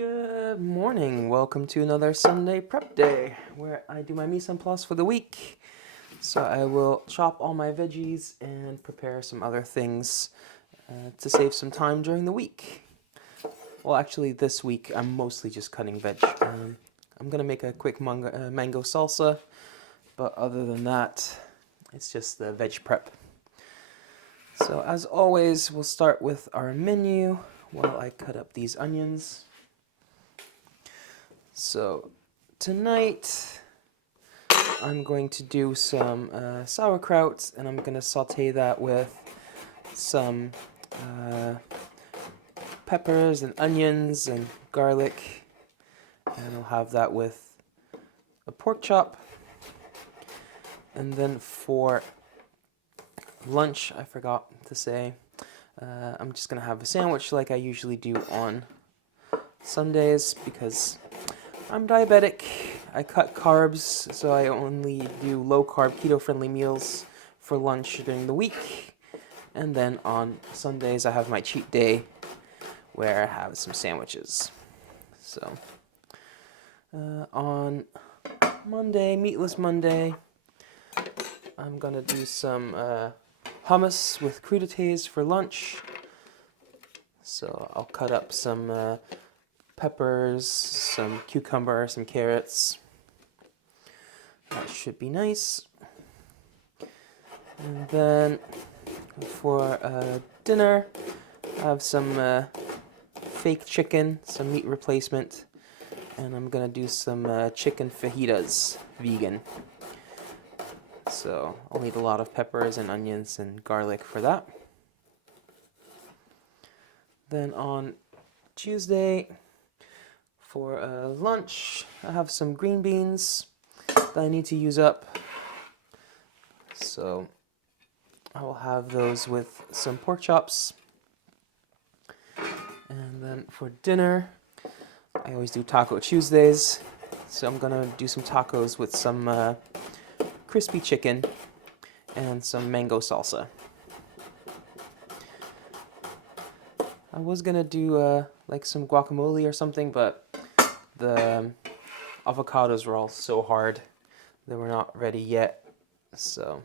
Good morning. Welcome to another Sunday prep day where I do my mise en place for the week. So I will chop all my veggies and prepare some other things to save some time during the week. Well, actually, this week I'm mostly just cutting veg. I'm gonna make a quick mango salsa, but other than that, it's just the veg prep. So as always, we'll start with our menu while I cut up these onions. So tonight I'm going to do some sauerkraut, and I'm going to saute that with some peppers and onions and garlic, and I'll have that with a pork chop. And then for lunch, I forgot to say, I'm just going to have a sandwich like I usually do on Sundays because I'm diabetic. I cut carbs, so I only do low-carb, keto-friendly meals for lunch during the week. And then on Sundays, I have my cheat day where I have some sandwiches. So on Monday, Meatless Monday, I'm gonna do some hummus with crudités for lunch. So I'll cut up some peppers, some cucumber, some carrots. That should be nice. And then for dinner, I have some fake chicken, some meat replacement, and I'm gonna do some chicken fajitas, vegan. So I'll need a lot of peppers and onions and garlic for that. Then on Tuesday, for lunch, I have some green beans that I need to use up. So I will have those with some pork chops. And then for dinner, I always do Taco Tuesdays. So I'm gonna do some tacos with some crispy chicken and some mango salsa. I was gonna do like some guacamole or something, but the avocados were all so hard. They were not ready yet. So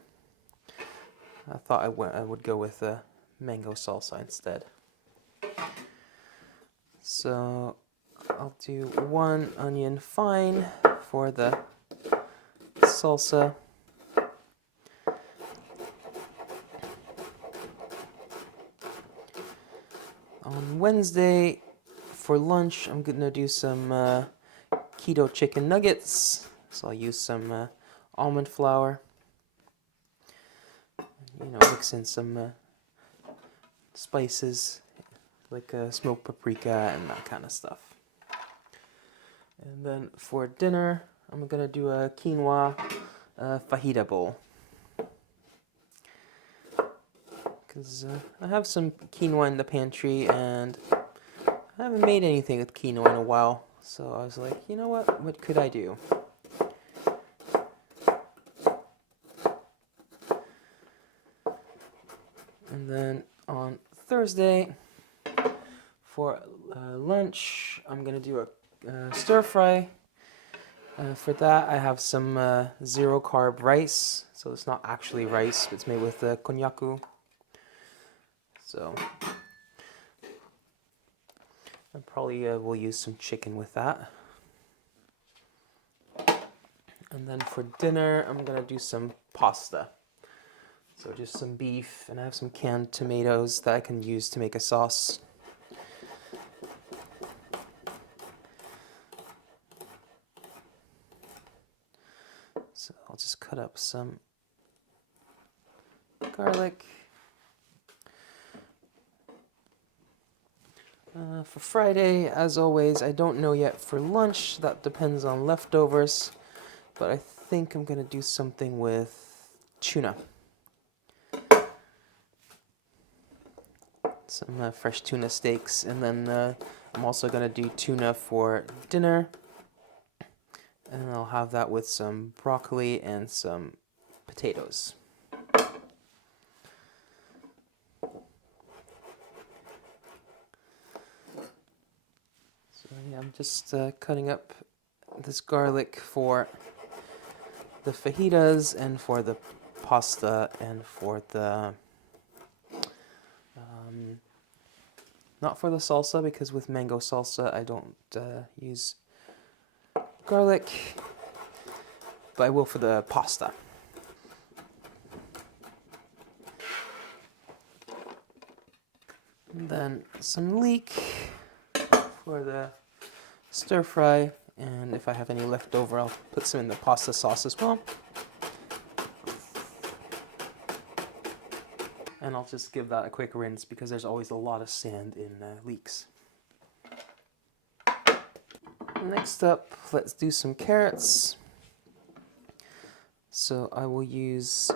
I thought I would go with the mango salsa instead. So I'll do 1 onion fine for the salsa. On Wednesday, for lunch, I'm gonna do some keto chicken nuggets. So I'll use some almond flour. Mix in some spices like smoked paprika and that kind of stuff. And then for dinner, I'm gonna do a quinoa fajita bowl. Because I have some quinoa in the pantry and I haven't made anything with quinoa in a while. So I was like, you know what could I do? And then on Thursday, for lunch, I'm going to do a stir fry. For that, I have some zero carb rice. So it's not actually rice, but it's made with konnyaku. So I probably will use some chicken with that. And then for dinner, I'm going to do some pasta. So just some beef, and I have some canned tomatoes that I can use to make a sauce. So I'll just cut up some garlic. For Friday, as always, I don't know yet for lunch. That depends on leftovers. But I think I'm going to do something with tuna. Some fresh tuna steaks. And then I'm also going to do tuna for dinner. And I'll have that with some broccoli and some potatoes. So Yeah, I'm just cutting up this garlic for the fajitas and for the pasta and for the not for the salsa, because with mango salsa I don't use garlic, but I will for the pasta. And then some leek for the stir fry, and if I have any left over I'll put some in the pasta sauce as well. And I'll just give that a quick rinse because there's always a lot of sand in leeks. Next up, let's do some carrots. So I will use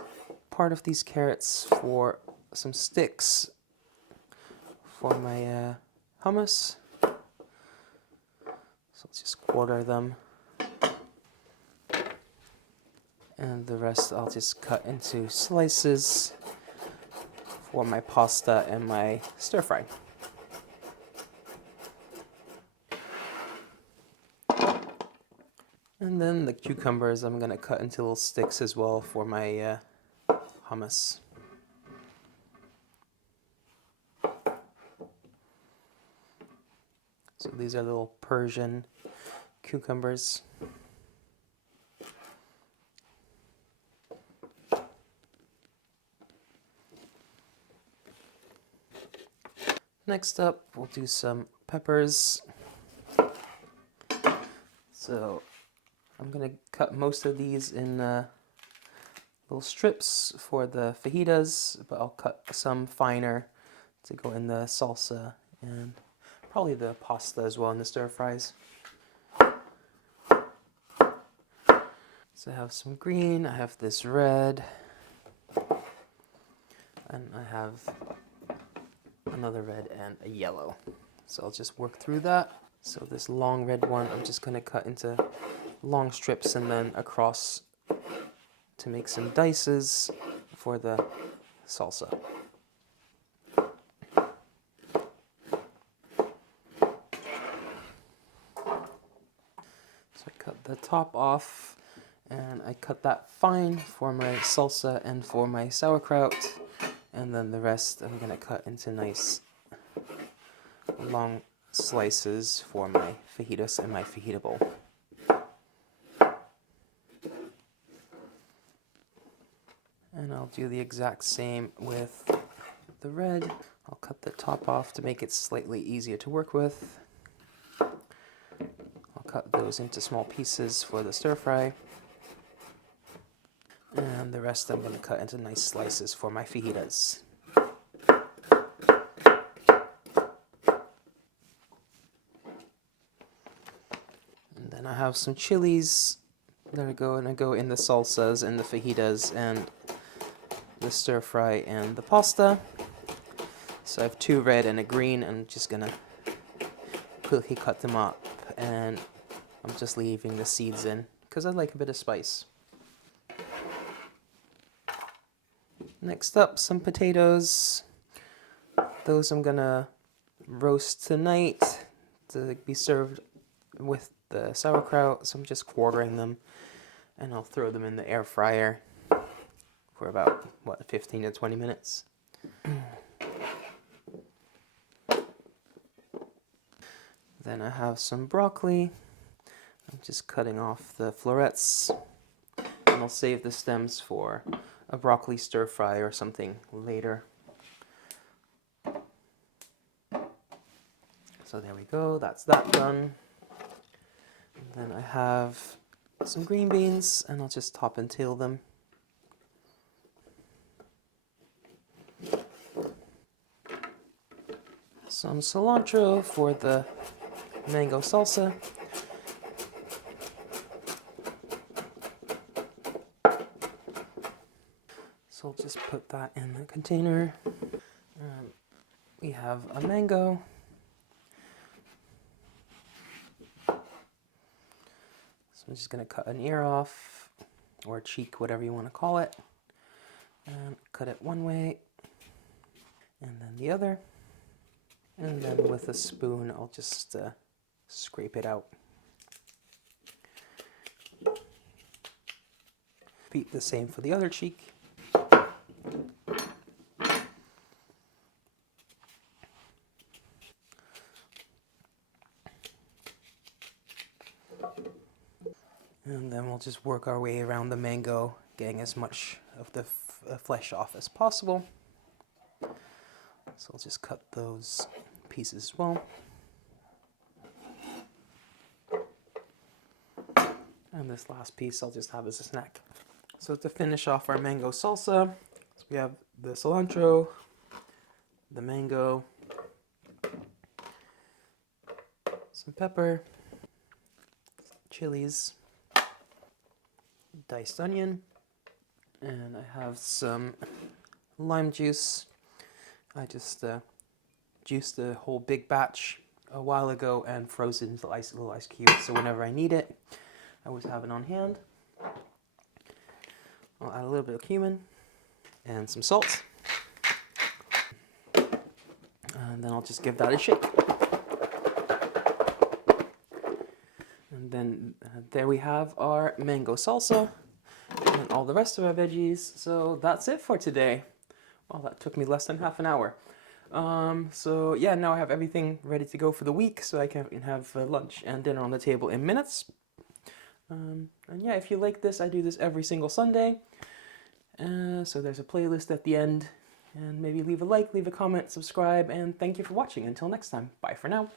part of these carrots for some sticks for my hummus. So let's just quarter them. And the rest I'll just cut into slices for my pasta and my stir fry. And then the cucumbers I'm going to cut into little sticks as well for my hummus. So these are little Persian cucumbers. Next up, we'll do some peppers. So I'm going to cut most of these in little strips for the fajitas, but I'll cut some finer to go in the salsa and probably the pasta as well in the stir fries. So I have some green, I have this red, and I have another red and a yellow. So I'll just work through that. So this long red one, I'm just going to cut into long strips and then across to make some dices for the salsa. So I cut the top off and I cut that fine for my salsa and for my sauerkraut, and then the rest I'm going to cut into nice long slices for my fajitas and my fajita bowl. And I'll do the exact same with the red. I'll cut the top off to make it slightly easier to work with. I'll cut those into small pieces for the stir fry. And the rest I'm going to cut into nice slices for my fajitas. And then I have some chilies that are going to go in the salsas and the fajitas and the stir fry and the pasta. So I have 2 red and a green. I'm just going to quickly cut them up, and I'm just leaving the seeds in because I like a bit of spice. Next up, some potatoes. Those I'm gonna roast tonight to be served with the sauerkraut. So I'm just quartering them, and I'll throw them in the air fryer for about, 15 to 20 minutes. Then I have some broccoli. I'm just cutting off the florets, and I'll save the stems for a broccoli stir fry or something later. So there we go, that's that done. And then I have some green beans, and I'll just top and tail them. Some cilantro for the mango salsa. So I'll just put that in the container. We have a mango. So I'm just going to cut an ear off, or a cheek, whatever you want to call it. And cut it one way, and then the other. And then with a spoon, I'll just scrape it out. Repeat the same for the other cheek. And then we'll just work our way around the mango, getting as much of the flesh off as possible. So I'll just cut those pieces as well. And this last piece I'll just have as a snack. So to finish off our mango salsa, so we have the cilantro, the mango, some pepper, chilies, diced onion, and I have some lime juice. I just juiced a whole big batch a while ago and froze it into little ice cubes, so whenever I need it, I always have it on hand. I'll add a little bit of cumin and some salt, and then I'll just give that a shake. And then there we have our mango salsa and all the rest of our veggies. So that's it for today. Well, that took me less than half an hour. So yeah, now I have everything ready to go for the week, so I can have lunch and dinner on the table in minutes. And yeah, if you like this, I do this every single Sunday. So there's a playlist at the end. And maybe leave a like, leave a comment, subscribe, and thank you for watching. Until next time, bye for now.